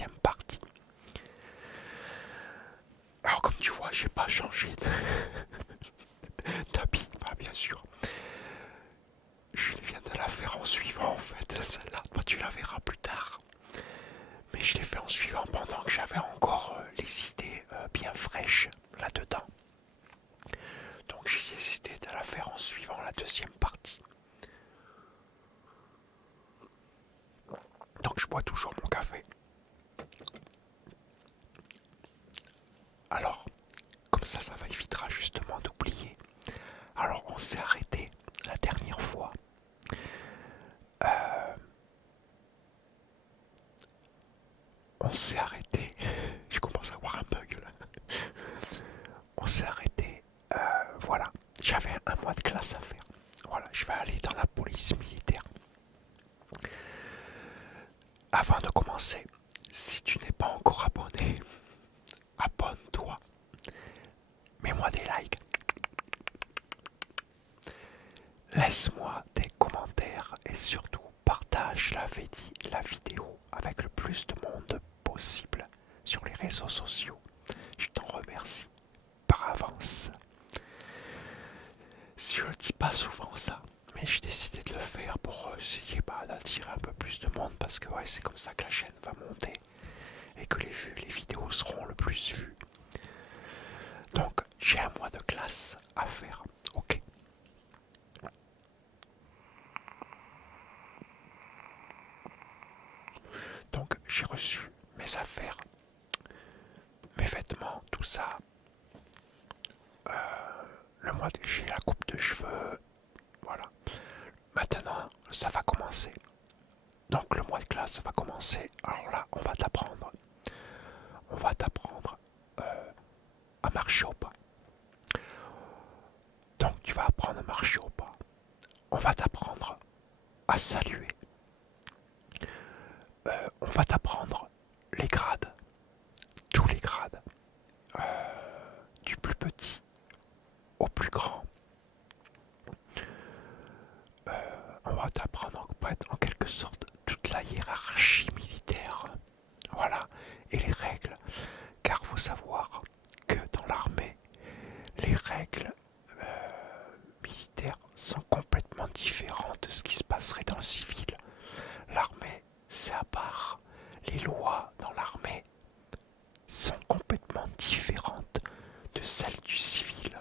deuxième partie. Alors comme tu vois, j'ai pas changé d'habit, bah, bien sûr. Je viens de la faire en suivant en fait, celle-là. Toi tu la verras plus tard. Mais je l'ai fait en suivant pendant que j'avais encore les idées bien fraîches là-dedans. Donc j'ai décidé de la faire en suivant la deuxième partie. Donc je bois toujours mon café. Alors, comme ça va évitera justement d'oublier. Alors on s'est arrêté la dernière fois. Euh, on s'est arrêté. Je commence à avoir un bug là. On s'est arrêté. Voilà. J'avais un mois de classe à faire. Voilà, je vais aller dans la police militaire. Avant de commencer, si tu n'es pas encore abonné, abonne-toi. Mets-moi des likes. Laisse-moi des commentaires et surtout partage la vidéo avec le plus de monde possible sur les réseaux sociaux. Je t'en remercie par avance. Je ne dis pas souvent ça, mais j'ai décidé de le faire pour essayer d'attirer un peu plus de monde parce que ouais, c'est comme ça que la chaîne va monter et que les vidéos seront le plus vues. Donc j'ai un mois de classe à faire, ok. Donc j'ai reçu mes affaires, mes vêtements, tout ça. J'ai la coupe de cheveux, voilà. Maintenant, ça va commencer. Donc le mois de classe va commencer. Alors là, on va t'apprendre. On va t'apprendre à marcher au pas. Donc tu vas apprendre à marcher au pas. On va t'apprendre à saluer. On va t'apprendre les grades. Tous les grades. Du plus petit au plus grand. On va t'apprendre en quelque sorte toute la hiérarchie militaire. Voilà. Et les règles. Car faut savoir que dans l'armée, les règles militaires sont complètement différentes de ce qui se passerait dans le civil. L'armée, c'est à part. Les lois dans l'armée sont complètement différentes de celles du civil.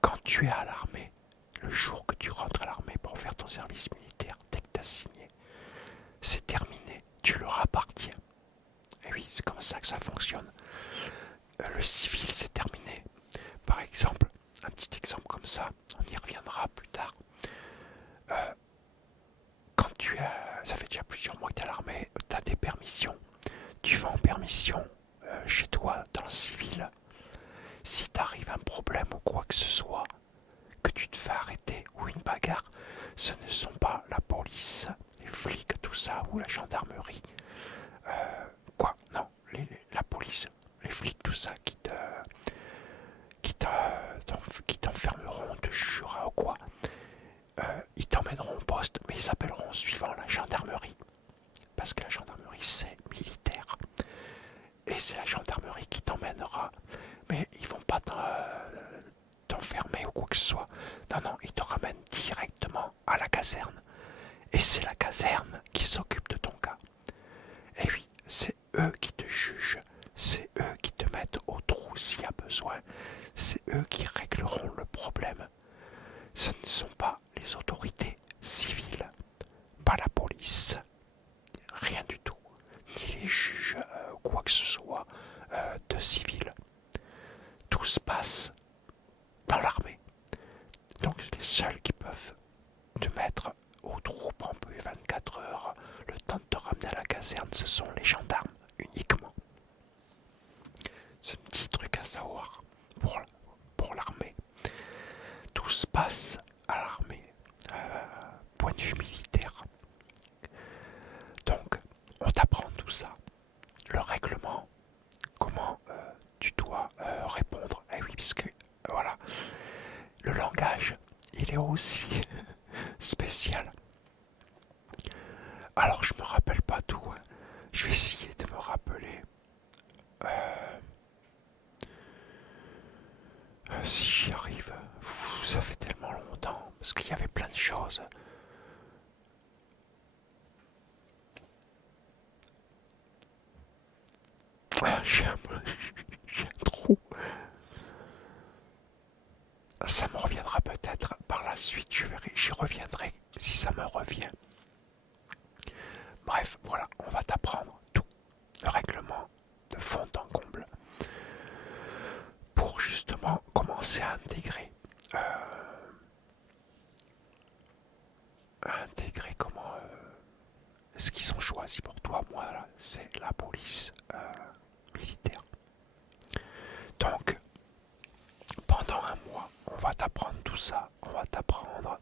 Quand tu es à l'armée, le jour que tu rentres à l'armée pour faire ton service militaire, dès que tu as signé, c'est terminé, tu leur appartiens. Et oui, c'est comme ça que ça fonctionne. Le civil, c'est terminé. Par exemple, un petit exemple comme ça, on y reviendra plus tard. Quand ça fait déjà plusieurs mois que tu es à l'armée, tu as des permissions. Tu vas en permission chez toi dans le civil. Si t'arrive un problème ou quoi que ce soit, que tu te fais arrêter ou une bagarre, ce ne sont pas la police, les flics, tout ça, ou la gendarmerie. Non, la police, les flics, tout ça, qui t'enfermeront, te jugera ou quoi. Ils t'emmèneront au poste, mais ils appelleront suivant la gendarmerie. Parce que la gendarmerie, c'est militaire. Et c'est la gendarmerie qui t'emmènera. Mais ils vont pas t'enfermer ou quoi que ce soit. Non, non, ils te ramènent directement à la caserne. Et c'est la caserne qui s'occupe de ton cas. Et oui, c'est eux qui te jugent. C'est eux qui te mettent au trou s'il y a besoin. C'est eux qui régleront le problème. Ce ne sont pas les autorités civiles, pas la police, rien du tout, ni les juges, quoi que ce soit de civil. Tout se passe dans l'armée. Donc les seuls qui peuvent te mettre au trou pendant 24 heures, le temps de te ramener à la caserne, ce sont les gendarmes uniquement. C'est un petit truc à savoir pour l'armée. Tout se passe à l'armée, point de vue militaire. Donc, on t'apprend tout ça. Le règlement, comment tu dois répondre. Eh oui, puisque, voilà, le langage, il est aussi spécial. Alors, je me rappelle pas tout, hein, J'ai un, j'ai un trou. Ça me reviendra peut-être par la suite, je verrai, j'y reviendrai si ça me revient. Bref, voilà, on va t'apprendre tout, le règlement de fond en comble, pour justement commencer à intégrer comment ce qu'ils ont choisi pour toi. Moi, là, c'est la police militaire. Donc, pendant un mois, on va t'apprendre tout ça. On va t'apprendre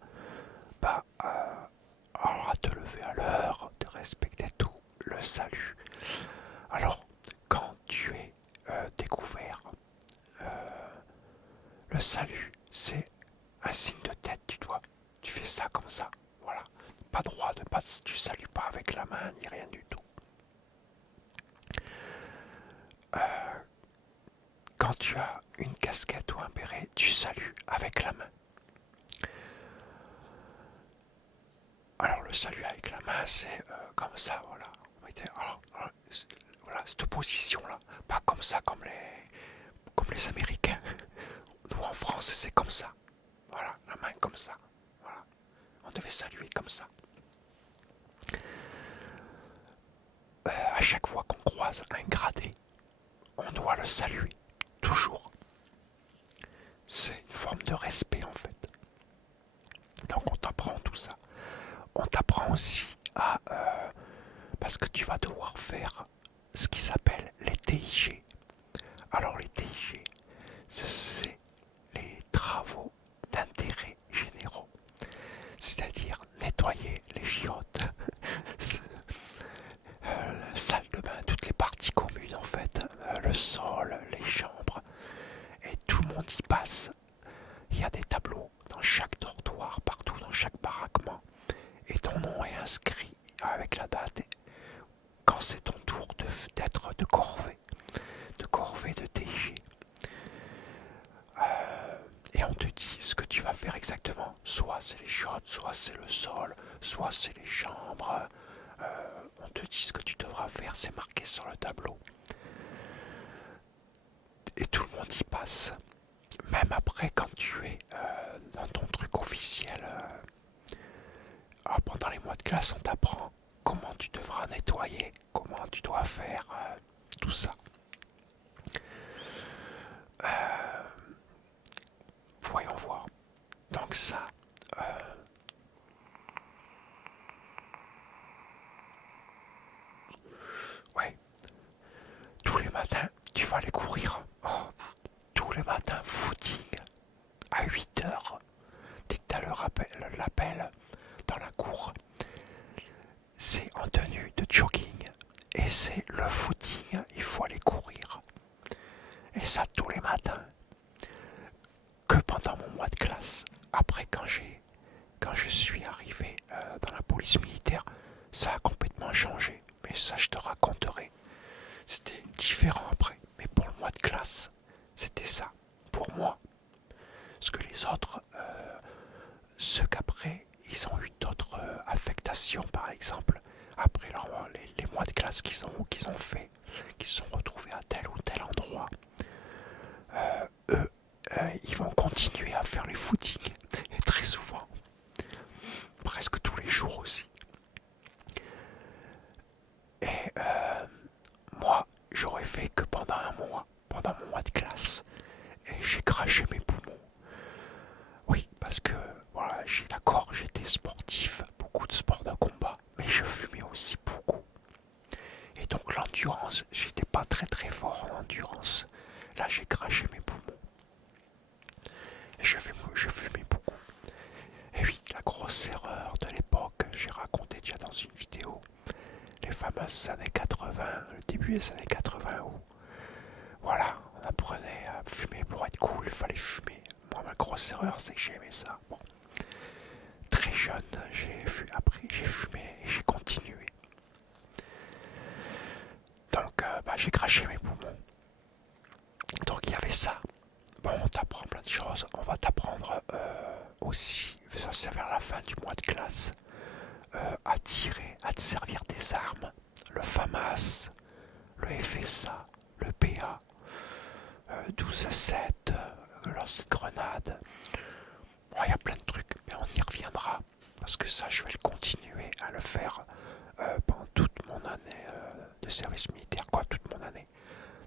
à te lever à l'heure, de respecter tout, le salut. Alors, quand tu es découvert, le salut, c'est un signe de tête, tu fais ça comme ça, voilà. Pas droit de pas, tu salues pas avec la main ni rien du tout. Quand tu as une casquette ou un béret, tu salues avec la main. Alors le salut avec la main, c'est comme ça, voilà. Voilà, cette position-là, pas comme ça comme les Américains. Nous en France, c'est comme ça. Voilà, la main comme ça. Voilà. On devait saluer comme ça. À chaque fois qu'on croise un gradé, on doit le saluer. Toujours. C'est une forme de respect en fait. Donc on t'apprend tout ça. On t'apprend aussi à... parce que tu vas devoir faire ce qui s'appelle les TIG. Alors les TIG, c'est les travaux d'intérêt généraux. C'est-à-dire nettoyer les chiottes, la salle de bain, toutes les parties communes en fait, le sol, les chambres, et tout le monde y passe. Il y a des tableaux dans chaque dortoir, partout dans chaque baraquement, et ton nom est inscrit avec la date quand c'est ton tour d'être de corvée de TG. Et on te dit ce que tu vas faire exactement. Soit c'est les chiottes, soit c'est le sol, soit c'est les chambres. On te dit ce que tu devras faire, c'est marqué sur le tableau. Et tout le monde y passe. Même après, quand tu es dans ton truc officiel, pendant les mois de classe, on t'apprend comment tu devras nettoyer, comment tu dois faire tout ça. Voyons voir. Donc ça, ouais, tous les matins, tu vas aller courir. Oh, tous les matins, footing, à 8 heures, dès que tu as l'appel dans la cour, c'est en tenue de jogging. Et c'est le footing, il faut aller courir. Et ça tous les matins. Que pendant mon mois de classe. Après, quand je suis arrivé dans la police militaire, ça a complètement changé. Mais ça, je te raconterai. C'était différent après. Mais pour le mois de classe, c'était ça. Pour moi. Parce que les autres, ceux qu'après, ils ont eu d'autres affectations, par exemple. Après les mois de classe qu'ils ont fait, qu'ils se sont retrouvés à tel ou tel endroit. Eux, ils vont continuer à faire les footings. Et très souvent. Presque tous les jours aussi. Et moi, j'aurais fait que pendant un mois, pendant mon mois de classe. Et j'ai craché mes poumons. Oui, parce que, voilà, d'accord, j'étais sportif, beaucoup de sports de combat, mais je fumais aussi beaucoup. Et donc l'endurance, j'étais pas très très fort en endurance. Là, j'ai craché mes poumons. Et je fumais beaucoup. Et oui, la grosse erreur de l'époque, j'ai raconté déjà dans une vidéo, les fameuses années 80, le début des années 80 où, voilà, on apprenait à fumer pour être cool, il fallait fumer. Moi, ma grosse erreur, c'est que j'aimais ça. Bon. Très jeune, j'ai fumé et j'ai continué. Donc, j'ai craché mes poumons. Donc, il y avait ça. Bon, on t'apprend plein de choses. On va t'apprendre aussi, ça c'est vers la fin du mois de classe, à tirer, à te servir des armes. Le FAMAS, le FSA, le PA, 12 à 7, le lancer de grenade. Bon, il y a plein de trucs, mais on y reviendra. Parce que ça, je vais le continuer à le faire pendant toute mon année de service militaire. Quoi, toute mon année?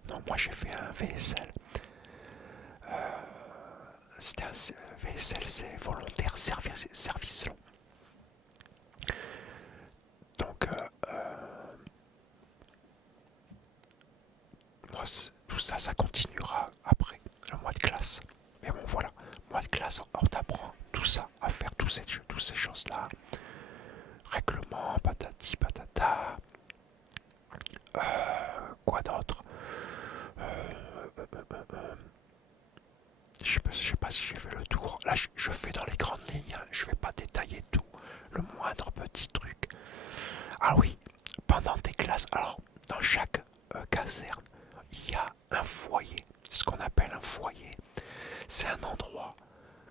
Non, moi j'ai fait un VSL. C'était un VSL, c'est volontaire service long. Donc, moi, tout ça, ça continuera après le mois de classe. Mais bon, voilà, mois de classe, on t'apprend tout ça, à faire toutes ces choses-là. Règlement, patati, patata. Quoi d'autre? Je sais pas si j'ai fait le tour. Là, je fais dans les grandes lignes. Hein. Je vais pas détailler tout. Le moindre petit truc. Ah oui, pendant tes classes, alors dans chaque caserne, il y a un foyer. Ce qu'on appelle un foyer. C'est un endroit,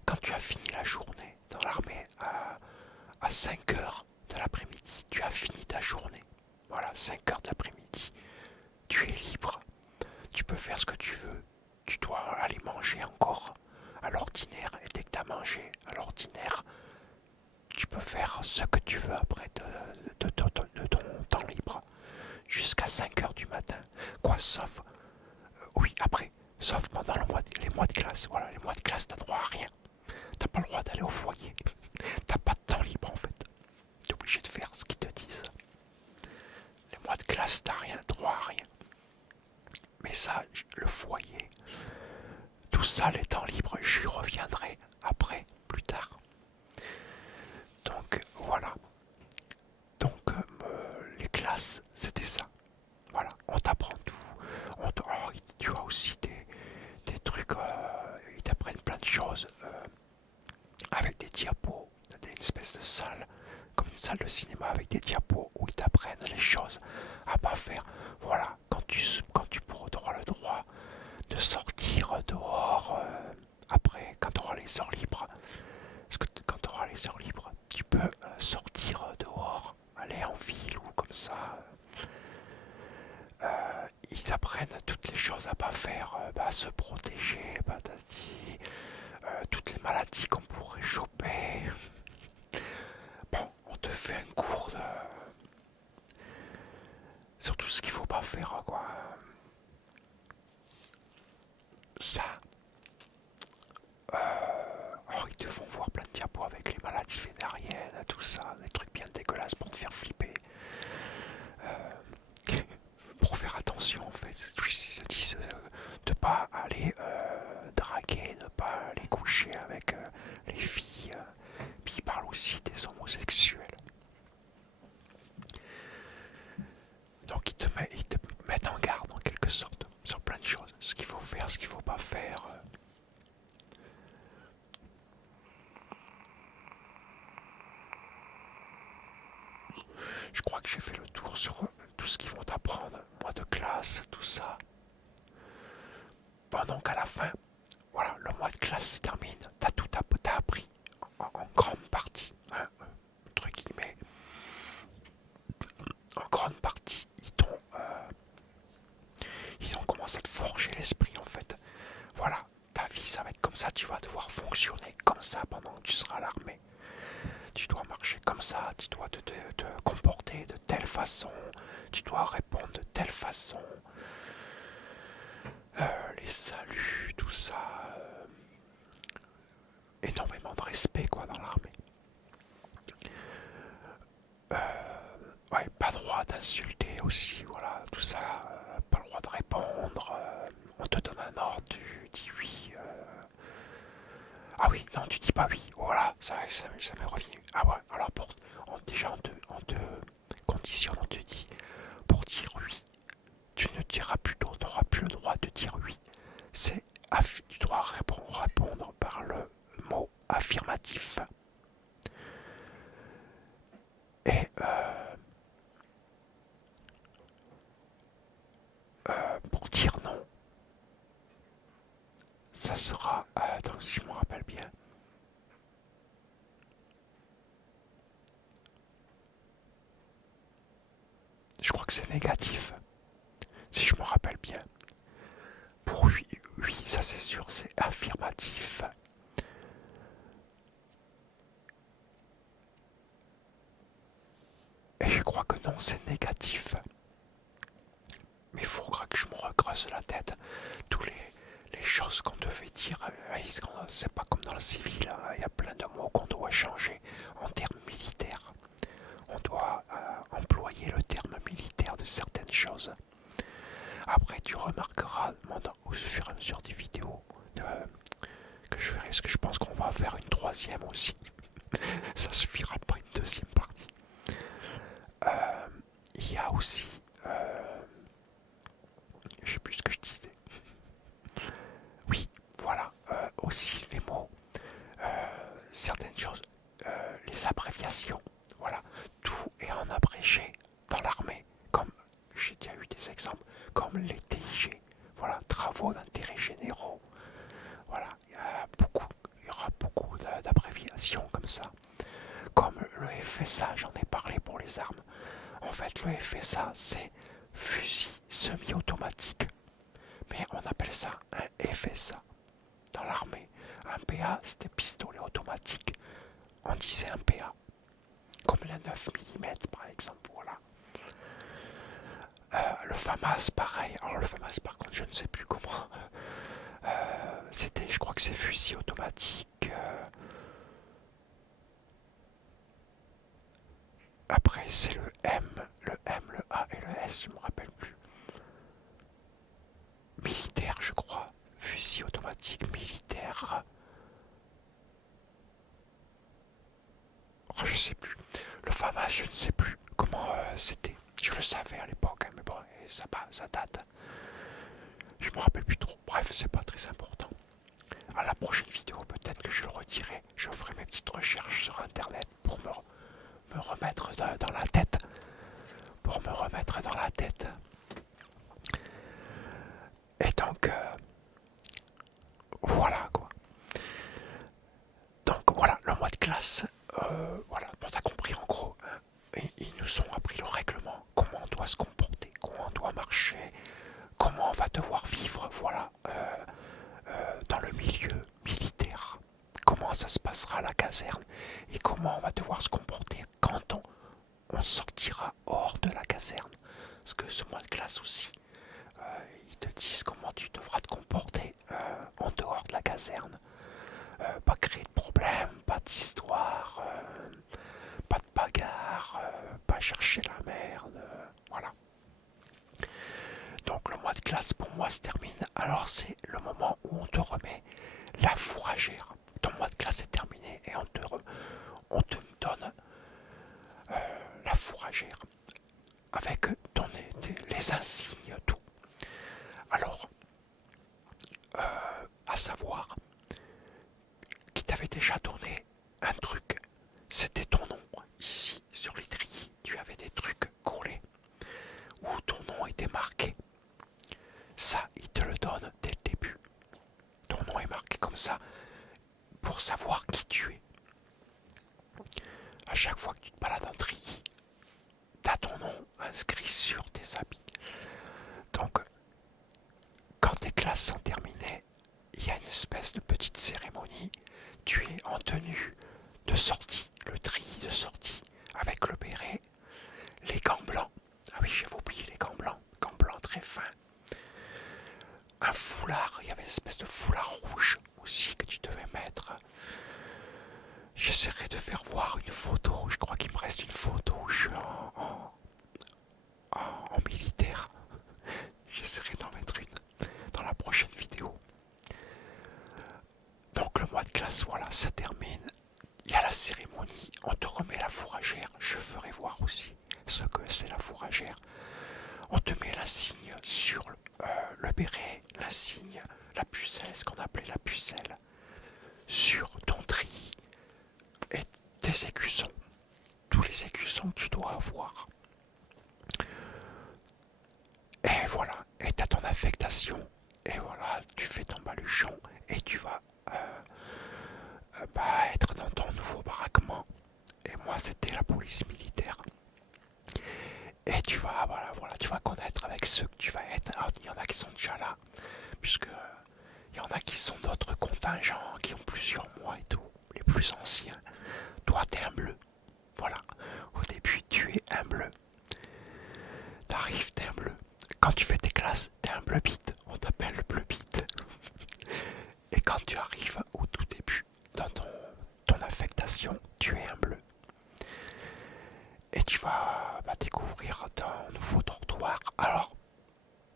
quand tu as fini la journée dans l'armée à 5 heures de l'après-midi, tu as fini ta journée. Voilà, 5 heures de l'après-midi. Tu es libre. Tu peux faire ce que tu veux. Tu dois aller manger encore à l'ordinaire. Et dès que tu as mangé à l'ordinaire, tu peux faire ce que tu veux après de ton temps libre. Jusqu'à 5 heures du matin. Quoi, sauf... oui, après. Sauf pendant les mois de classe. Voilà, les mois de classe, t'as droit à rien. T'as pas le droit d'aller au foyer. T'as pas de temps libre en fait. T'es obligé de faire ce qu'ils te disent. Les mois de classe, t'as rien, droit à rien. Mais ça, le foyer, tout ça, les temps libres, j'y reviendrai après, plus tard. Donc voilà. Donc les classes, c'était ça. Voilà, on t'apprend tout. Alors, tu as aussi des trucs, ils t'apprennent plein de choses avec des diapos, une espèce de salle, comme une salle de cinéma avec des diapos où ils t'apprennent les choses à pas faire. Voilà, quand tu auras le droit de sortir dehors après, quand tu auras les heures libres. Parce que quand tu auras les heures libres, tu peux sortir dehors, aller en ville ou comme ça. Ils apprennent toutes les choses à pas faire, se protéger, patati, toutes les maladies qu'on pourrait choper. Bon, on te fait un cours sur tout ce qu'il faut pas faire, quoi. Ça. Alors ils te font voir plein de diapos avec les maladies vénériennes, tout ça, des trucs bien dégueulasses pour te faire flipper. Pour faire attention en fait, ils se disent de pas aller draguer, de pas aller coucher avec les filles. Puis ils parlent aussi des homosexuels. Donc ils te mettent en garde en quelque sorte sur plein de choses, ce qu'il faut faire, ce qu'il faut pas faire. Je crois que j'ai fait le tour sur tout ce qu'ils vont t'apprendre, mois de classe, tout ça. Bon, donc à la fin, voilà, le mois de classe se termine, t'as appris en grande partie, hein, entre guillemets, en grande partie, ils ont commencé à te forger l'esprit en fait. Voilà, ta vie ça va être comme ça, tu vas devoir fonctionner comme ça pendant que tu seras à l'armée. Tu dois marcher comme ça, tu dois te comporter de telle façon, tu dois répondre de telle façon. Les saluts, tout ça. Énormément de respect quoi dans l'armée. Ouais, pas droit d'insulter aussi, voilà, tout ça. Pas le droit de répondre. On te donne un ordre, tu dis oui. Ah oui, non, tu dis pas oui. Voilà, ça m'est revenu. Ah ouais, alors déjà on te conditionne, on te dit pour dire oui, tu ne diras plus d'autre, tu n'auras plus le droit de dire oui. Tu dois répondre par le mot affirmatif. Et pour dire non, ça sera, attends, si je me rappelle bien, je crois que c'est négatif, si je me rappelle bien. sûr, c'est affirmatif. Et je crois que non, c'est négatif. Mais il faudra que je me recreuse la tête. Tous les choses qu'on devait dire, c'est pas comme dans le civil, il y a plein de mots qu'on doit changer en termes militaires. On doit employer le terme militaire de certaines choses. Après, tu remarqueras au fur et à mesure des vidéos que je ferai, parce que je pense qu'on va faire une troisième aussi. Ça suffira pas une deuxième partie. Il y a aussi, je sais plus ce que je disais. Oui, voilà, aussi les mots, certaines choses, les abréviations, voilà, tout est en abrégé dans l'armée, comme j'ai déjà eu des exemples, comme les TIG, voilà, travaux d'intérêt généraux, voilà, il y aura beaucoup d'abréviations comme ça, comme le FSA, j'en ai parlé pour les armes. En fait, le FSA, c'est fusil semi-automatique, mais on appelle ça un FSA dans l'armée. Un PA, c'était pistolet automatique. On disait un PA. Comme la 9 mm par exemple, voilà. Le FAMAS, pareil. Alors le FAMAS, par contre, je ne sais plus comment. C'était, je crois que c'est fusil automatique. Après, c'est le M, le A et le S, je me rappelle plus. Militaire, je crois. Fusil automatique militaire. Oh, je sais plus. Le FAMAS, je ne sais plus comment c'était. Je le savais à l'époque, hein, mais bon, ça date. Je me rappelle plus trop. Bref, c'est pas très important. À la prochaine vidéo, peut-être que je le redirai. Je ferai mes petites recherches sur internet pour me remettre dans la tête. Pour me remettre dans la tête. Et donc, voilà quoi. Donc voilà, le mois de classe, voilà, on a compris en gros. Hein, et ils nous ont appris le règlement, comment on doit se comporter, comment on doit marcher, comment on va devoir vivre, voilà, dans le milieu militaire. Comment ça se passera à la caserne et comment on va devoir se comporter quand on sortira hors de la caserne. Parce que ce mois de classe aussi, ils te disent comment tu devras te comporter en dehors de la caserne. Pas créer de problème, pas d'histoire, pas de bagarre, pas chercher la merde, voilà. Donc le mois de classe pour moi se termine, alors c'est le moment où on te remet la fourragère. Ton mois de classe est terminé et on te donne la fourragère avec les insignes, tout. Alors, à savoir qu'il t'avait déjà donné un truc, c'était ton nom. Ici, sur l'étrier, tu avais des trucs collés où ton nom était marqué. Ça, il te le donne dès le début. Ton nom est marqué comme ça pour savoir qui tu es. À chaque fois que tu te balades en treillis, t'as ton nom inscrit sur tes habits. Donc, quand tes classes sont terminées, il y a une espèce de petite cérémonie. Tu es en tenue de sortie, le treillis de sortie, avec le béret, les gants blancs. Ah oui, j'avais oublié les gants blancs très fins. Un foulard, il y avait une espèce de foulard rouge aussi que tu devais mettre. J'essaierai de faire voir une photo, je crois qu'il me reste une photo où je suis en militaire. J'essaierai d'en mettre une dans la prochaine vidéo. Donc le mois de classe, voilà, ça termine. Il y a la cérémonie, on te remet la fourragère. Je ferai voir aussi ce que c'est la fourragère. On te met l'insigne sur le béret, l'insigne, la pucelle, ce qu'on appelait la pucelle, sur ton treillis et tes écussons, tous les écussons que tu dois avoir. Et voilà, et t'as ton affectation, et voilà, tu fais ton baluchon, et tu vas être dans ton nouveau baraquement. Et moi, c'était la police militaire. Et tu vas, voilà, tu vas connaître avec ceux que tu vas être. Alors, il y en a qui sont déjà là, puisque il Il y en a qui sont d'autres contingents, qui ont plusieurs mois et tout, les plus anciens. Toi, t'es un bleu. Voilà. Au début, tu es un bleu. T'arrives, t'es un bleu. Quand tu fais tes classes, t'es un bleu bite. On t'appelle le bleu bite. Et quand tu arrives au tout début, dans ton affectation, tu es un bleu. Et tu vas découvrir un nouveau dortoir. Alors,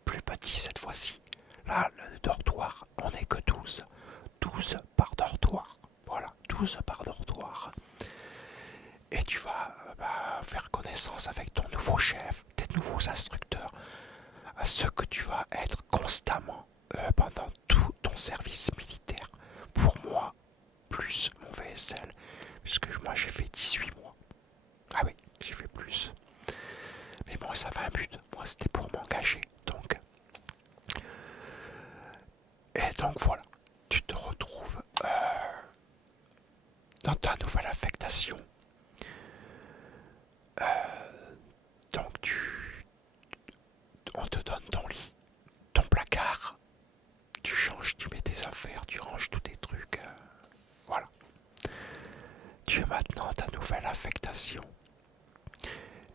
plus petit cette fois-ci. Là, le dortoir, on n'est que 12. 12 par dortoir. Voilà, 12 par dortoir. Et tu vas faire connaissance avec ton nouveau chef, tes nouveaux instructeurs, à ceux que tu vas être constamment pendant tout ton service militaire. Pour moi, plus mon VSL, puisque moi j'ai fait 18 mois. Ah oui, j'ai fait plus. Mais bon, ça avait un but. Moi, c'était pour m'engager. Donc voilà, tu te retrouves dans ta nouvelle affectation. Donc on te donne ton lit, ton placard. Tu changes, tu mets tes affaires, tu ranges tous tes trucs. Voilà. Tu es maintenant ta nouvelle affectation.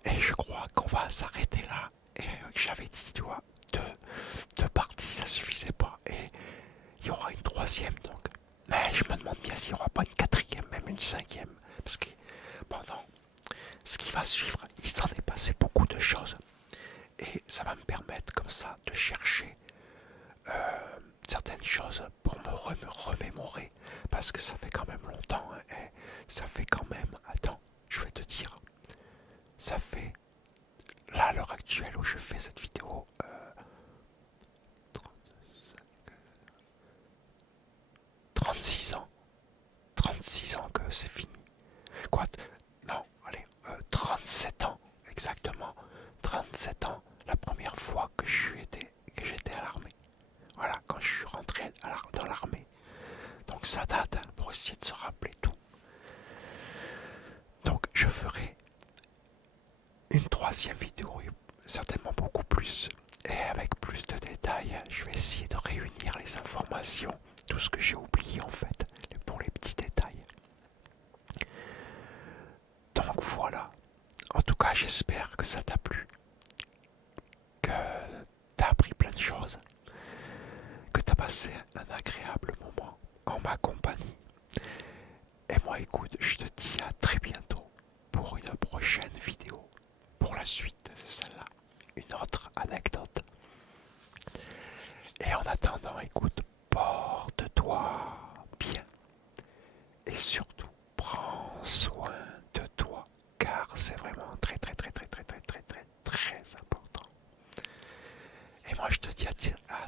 Et je crois qu'on va s'arrêter là. Et j'avais dit, tu vois, deux parties, ça suffisait pas. Et il y aura une troisième, donc. Mais je me demande bien s'il n'y aura pas une quatrième, même une cinquième. Parce que pendant ce qui va suivre, il s'en est passé beaucoup de choses. Et ça va me permettre comme ça de chercher certaines choses pour me remémorer. Parce que ça fait quand même longtemps. Hein, et ça fait quand même... Attends, je vais te dire. Ça fait... Là, à l'heure actuelle où je fais cette vidéo... 36 ans. 36 ans que c'est fini. Quoi? Non, allez, 37 ans, exactement. 37 ans, la première fois que j'étais à l'armée. Voilà, quand je suis rentré dans l'armée. Donc ça date, hein, pour essayer de se rappeler tout. Donc je ferai une troisième vidéo, certainement beaucoup plus, et avec plus de détails. Je vais essayer de réunir les informations, tout ce que j'ai oublié en fait, pour les petits détails. Donc voilà. En tout cas, j'espère que ça t'a plu, que t'as appris plein de choses, que t'as passé un agréable moment en ma compagnie. Et moi, écoute, je te dis à très bientôt pour une prochaine vidéo. Pour la suite, c'est celle-là, une autre anecdote. Et en attendant, écoute, porte-toi bien. Et surtout, prends soin de toi. Car c'est vraiment très très très très très très très très très important. Et moi je te dis à